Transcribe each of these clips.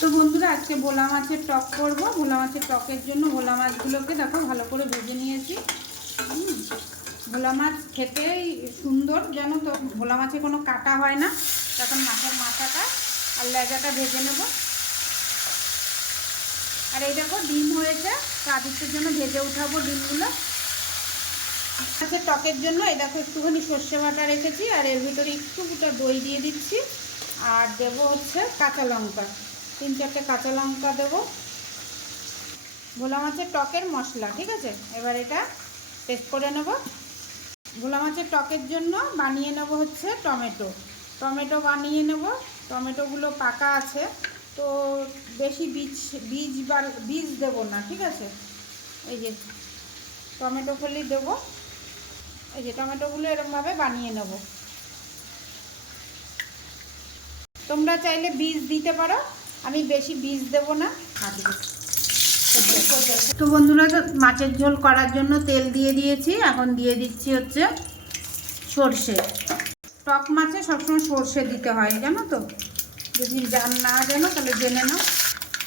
তো বন্ধুরা আজকে ভোলা মাছের টক করব। ভোলা মাছের টকের জন্য ভোলা মাছগুলোকে দেখো ভালো করে ভেজে নিয়েছি। ভোলা মাছ খেতেই সুন্দর, জানো তো। ভোলা মাছে কোনো কাটা হয় না, তখন মাছের মাথাটা আর লেজাটা ভেজে নেব। আর এই দেখো ডিম হয়েছে, তো আদিত্যের জন্য ভেজে উঠাবো ডিমগুলো। মাছের টকের জন্য এই দেখো একটুখানি সর্ষে বাটা রেখেছি, আর এর ভিতরে একটুটা দই দিয়ে দিচ্ছি। আর দেবো হচ্ছে কাঁচা লঙ্কা, 3-4টে কাঁচা লঙ্কা দেবো। ভোলা মাছের টকের মশলা, ঠিক আছে। এবার এটা পেস্ট করে নেব। ভোলা মাছের টকের জন্য বানিয়ে নেব হচ্ছে টমেটো বানিয়ে নেব। টমেটোগুলো পাকা আছে, তো বেশি বীজ দেবো না, ঠিক আছে। এই যে টমেটো ফেলি দেবো। এই যে টমেটোগুলো এরকমভাবে বানিয়ে নেব। তোমরা চাইলে বীজ দিতে পারো, আমি বেশি বীজ দেবো না। তো বন্ধুরা, মাছের ঝোল করার জন্য তেল দিয়ে দিয়েছি। এখন দিয়ে দিচ্ছি হচ্ছে সর্ষে। টক মাছে সবসময় সর্ষে দিতে হয়, জানো তো। যদি না জানো তাহলে জেনে নাও।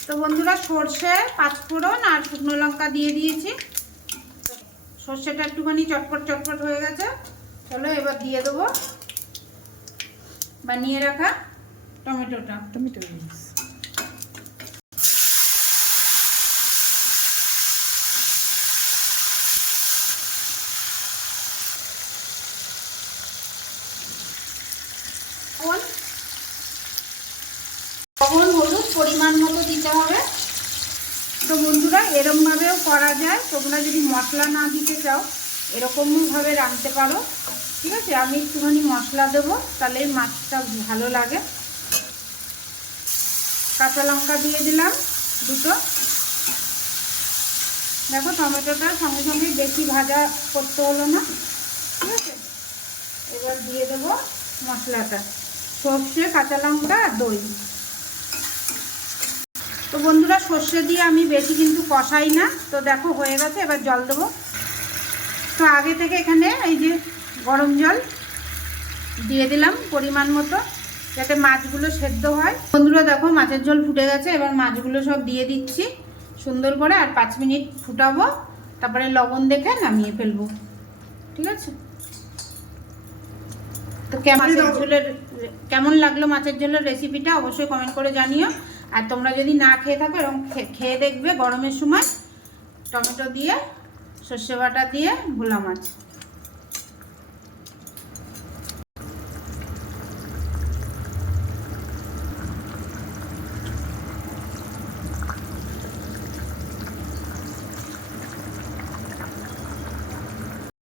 তো বন্ধুরা, সর্ষে, পাঁচফোড়ন আর শুকনো লঙ্কা দিয়ে দিয়েছি। সর্ষেটা একটুখানি চটপট হয়ে গেছে। চলো এবার দিয়ে দেবো বানিয়ে রাখা টমেটো। লবণ হলুদ পরিমাণ মতো দিতে হবে। তো বন্ধুরা, এরকমভাবেও করা যায়। তোমরা যদি মশলা না দিতে চাও এরকমভাবে রাঁধতে পারো, ঠিক আছে। আমি একটুখানি মশলা দেবো, তাহলে মাছটা ভালো লাগে। কাঁচা লঙ্কা দিয়ে দিলাম 2টো। দেখো টমেটোটা সঙ্গে সঙ্গে বেশি ভাজা করতে হলো না, ঠিক আছে। এবার দিয়ে দেবো মশলাটা, সর্ষে, কাঁচা লঙ্কা আর দই। তো বন্ধুরা, সর্ষে দিয়ে আমি বেশি কিন্তু কষাই না। তো দেখো হয়ে গেছে, এবার জল দেবো। তো আগে থেকে এখানে এই যে গরম জল দিয়ে দিলাম পরিমাণ মতো, যাতে মাছগুলো সেদ্ধ হয়। বন্ধুরা দেখো মাছের ঝোল ফুটে গেছে। এবার মাছগুলো সব দিয়ে দিচ্ছি সুন্দর করে, আর 5 মিনিট ফুটাবো। তারপরে লবণ দেখে নামিয়ে ফেলবো, ঠিক আছে। তো কেমন লাগলো মাছের ঝোলের রেসিপিটা অবশ্যই কমেন্ট করে জানিও। আর তোমরা যদি না খেয়ে থাকো এরকম খেয়ে দেখবে গরমের সময় টমেটো দিয়ে, সর্ষে বাটা দিয়ে ভোলা মাছ।